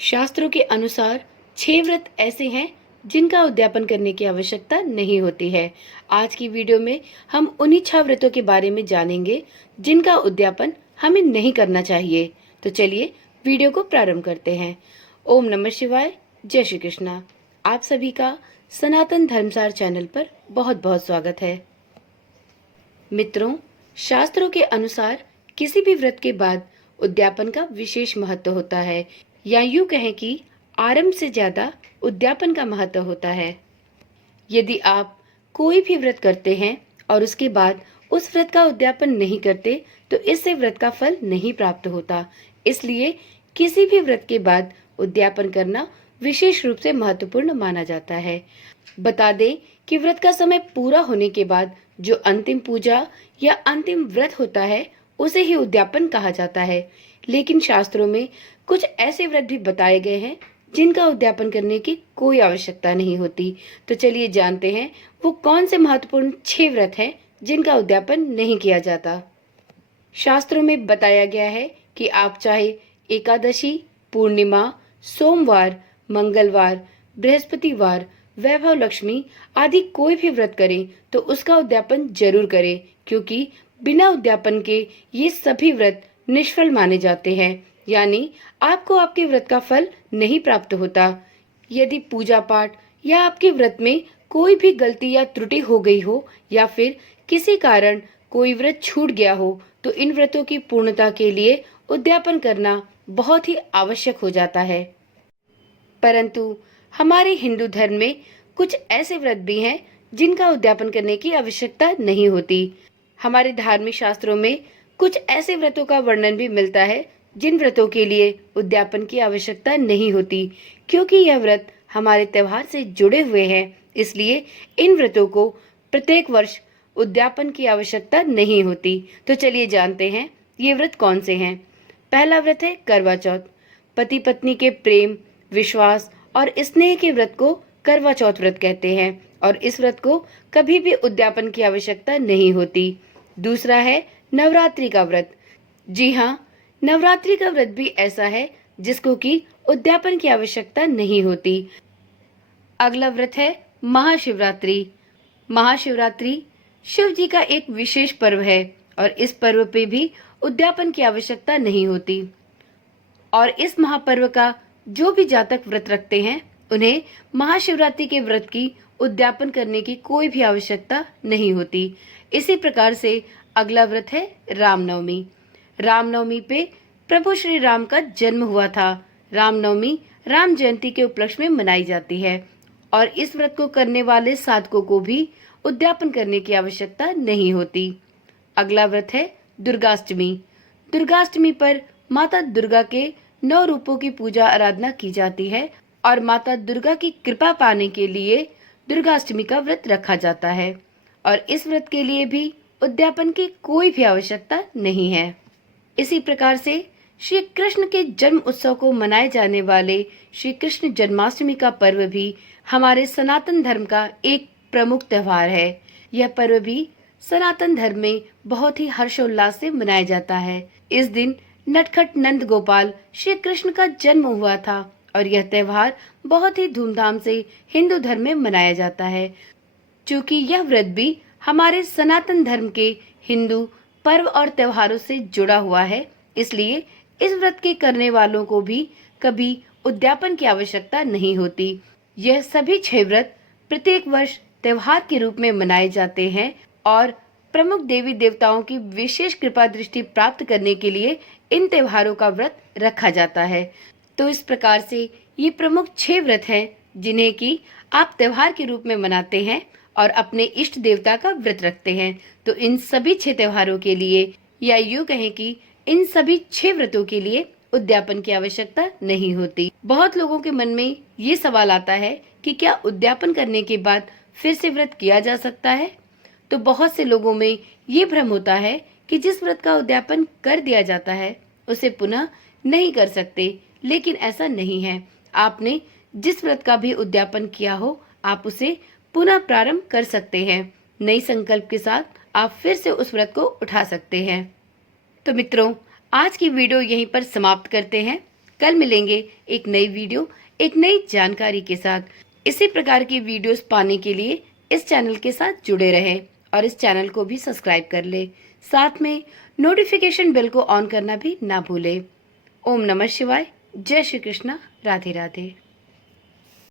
शास्त्रों के अनुसार 6 व्रत ऐसे हैं जिनका उद्यापन करने की आवश्यकता नहीं होती है। आज की वीडियो में हम उन्हीं 6 व्रतों के बारे में जानेंगे जिनका उद्यापन हमें नहीं करना चाहिए। तो चलिए वीडियो को प्रारंभ करते हैं। ओम नमः शिवाय, जय श्री कृष्णा। आप सभी का सनातन धर्मसार चैनल पर बहुत बहुत स्वागत है। मित्रों, शास्त्रों के अनुसार किसी भी व्रत के बाद उद्यापन का विशेष महत्व होता है, या यूं कहें कि आरंभ से ज्यादा उद्यापन का महत्व होता है। यदि आप कोई भी व्रत करते हैं और उसके बाद उस व्रत का उद्यापन नहीं करते तो इससे व्रत का फल नहीं प्राप्त होता। इसलिए किसी भी व्रत के बाद उद्यापन करना विशेष रूप से महत्वपूर्ण माना जाता है। बता दें कि व्रत का समय पूरा होने के बाद जो अंतिम पूजा या अंतिम व्रत होता है उसे ही उद्यापन कहा जाता है। लेकिन शास्त्रों में कुछ ऐसे व्रत भी बताए गए हैं जिनका उद्यापन करने की कोई आवश्यकता नहीं होती। तो चलिए जानते हैं वो कौन से महत्वपूर्ण 6 व्रत हैं जिनका उद्यापन नहीं किया जाता। शास्त्रों में बताया गया है कि आप चाहे एकादशी, पूर्णिमा, सोमवार, मंगलवार, बृहस्पतिवार, वैभव लक्ष्मी आदि कोई भी व्रत करें तो उसका उद्यापन जरूर करें, क्योंकि बिना उद्यापन के ये सभी व्रत निष्फल माने जाते हैं, यानी आपको आपके व्रत का फल नहीं प्राप्त होता। यदि पूजा पाठ या आपके व्रत में कोई भी गलती या त्रुटि हो गई हो या फिर किसी कारण कोई व्रत छूट गया हो तो इन व्रतों की पूर्णता के लिए उद्यापन करना बहुत ही आवश्यक हो जाता है। परंतु हमारे हिंदू धर्म में कुछ ऐसे व्रत भी हैं जिनका उद्यापन करने की आवश्यकता नहीं होती। हमारे धार्मिक शास्त्रों में कुछ ऐसे व्रतों का वर्णन भी मिलता है जिन व्रतों के लिए उद्यापन की आवश्यकता नहीं होती, क्योंकि यह व्रत हमारे त्योहार से जुड़े हुए हैं। इसलिए इन व्रतों को प्रत्येक वर्ष उद्यापन की आवश्यकता नहीं होती। तो चलिए जानते हैं ये व्रत कौन से हैं। पहला व्रत है करवा चौथ। पति पत्नी के प्रेम, विश्वास और स्नेह के व्रत को करवा चौथ व्रत कहते हैं और इस व्रत को कभी भी उद्यापन की आवश्यकता नहीं होती। दूसरा है नवरात्रि का व्रत। जी हाँ, नवरात्रि का व्रत भी ऐसा है जिसको कि उद्यापन की आवश्यकता नहीं होती। अगला व्रत है महाशिवरात्रि। महाशिवरात्रि शिव जी का एक विशेष पर्व है और इस पर्व पे भी उद्यापन की आवश्यकता नहीं होती। और इस महापर्व का जो भी जातक व्रत रखते हैं उन्हें महाशिवरात्रि के व्रत की उद्यापन करने की कोई भी आवश्यकता नहीं होती। इसी प्रकार से अगला व्रत है रामनवमी। रामनवमी पे प्रभु श्री राम का जन्म हुआ था। रामनवमी राम जयंती के उपलक्ष्य में मनाई जाती है और इस व्रत को करने वाले साधकों को भी उद्यापन करने की आवश्यकता नहीं होती। अगला व्रत है दुर्गाष्टमी। दुर्गाष्टमी पर माता दुर्गा के 9 रूपों की पूजा आराधना की जाती है और माता दुर्गा की कृपा पाने के लिए दुर्गाष्टमी का व्रत रखा जाता है और इस व्रत के लिए भी उद्यापन की कोई भी आवश्यकता नहीं है। इसी प्रकार से श्री कृष्ण के जन्म उत्सव को मनाए जाने वाले श्री कृष्ण जन्माष्टमी का पर्व भी हमारे सनातन धर्म का एक प्रमुख त्योहार है। यह पर्व भी सनातन धर्म में बहुत ही हर्षोल्लास से मनाया जाता है। इस दिन नटखट नंद गोपाल श्री कृष्ण का जन्म हुआ था और यह त्योहार बहुत ही धूमधाम से हिंदू धर्म में मनाया जाता है। चूँकि यह व्रत भी हमारे सनातन धर्म के हिंदू पर्व और त्योहारों से जुड़ा हुआ है, इसलिए इस व्रत के करने वालों को भी कभी उद्यापन की आवश्यकता नहीं होती। यह सभी 6 व्रत प्रत्येक वर्ष त्योहार के रूप में मनाए जाते हैं और प्रमुख देवी देवताओं की विशेष कृपा दृष्टि प्राप्त करने के लिए इन त्योहारों का व्रत रखा जाता है। तो इस प्रकार से ये प्रमुख 6 व्रत हैं जिन्हें कि आप त्योहार के रूप में मनाते हैं और अपने इष्ट देवता का व्रत रखते हैं। तो इन सभी 6 त्योहारों के लिए, या यूं कहें कि इन सभी 6 व्रतों के लिए उद्यापन की आवश्यकता नहीं होती। बहुत लोगों के मन में ये सवाल आता है कि क्या उद्यापन करने के बाद फिर से व्रत किया जा सकता है? तो बहुत से लोगों में ये भ्रम होता है कि जिस व्रत का उद्यापन कर दिया जाता है उसे पुनः नहीं कर सकते, लेकिन ऐसा नहीं है। आपने जिस व्रत का भी उद्यापन किया हो आप उसे पुनः प्रारंभ कर सकते हैं। नई संकल्प के साथ आप फिर से उस व्रत को उठा सकते हैं। तो मित्रों, आज की वीडियो यहीं पर समाप्त करते हैं। कल मिलेंगे एक नई वीडियो, एक नई जानकारी के साथ। इसी प्रकार की वीडियोस पाने के लिए इस चैनल के साथ जुड़े रहें और इस चैनल को भी सब्सक्राइब कर ले। साथ में नोटिफिकेशन बेल को ऑन करना भी ना भूले। ओम नमः शिवाय। जय श्री कृष्णा। राधे राधे।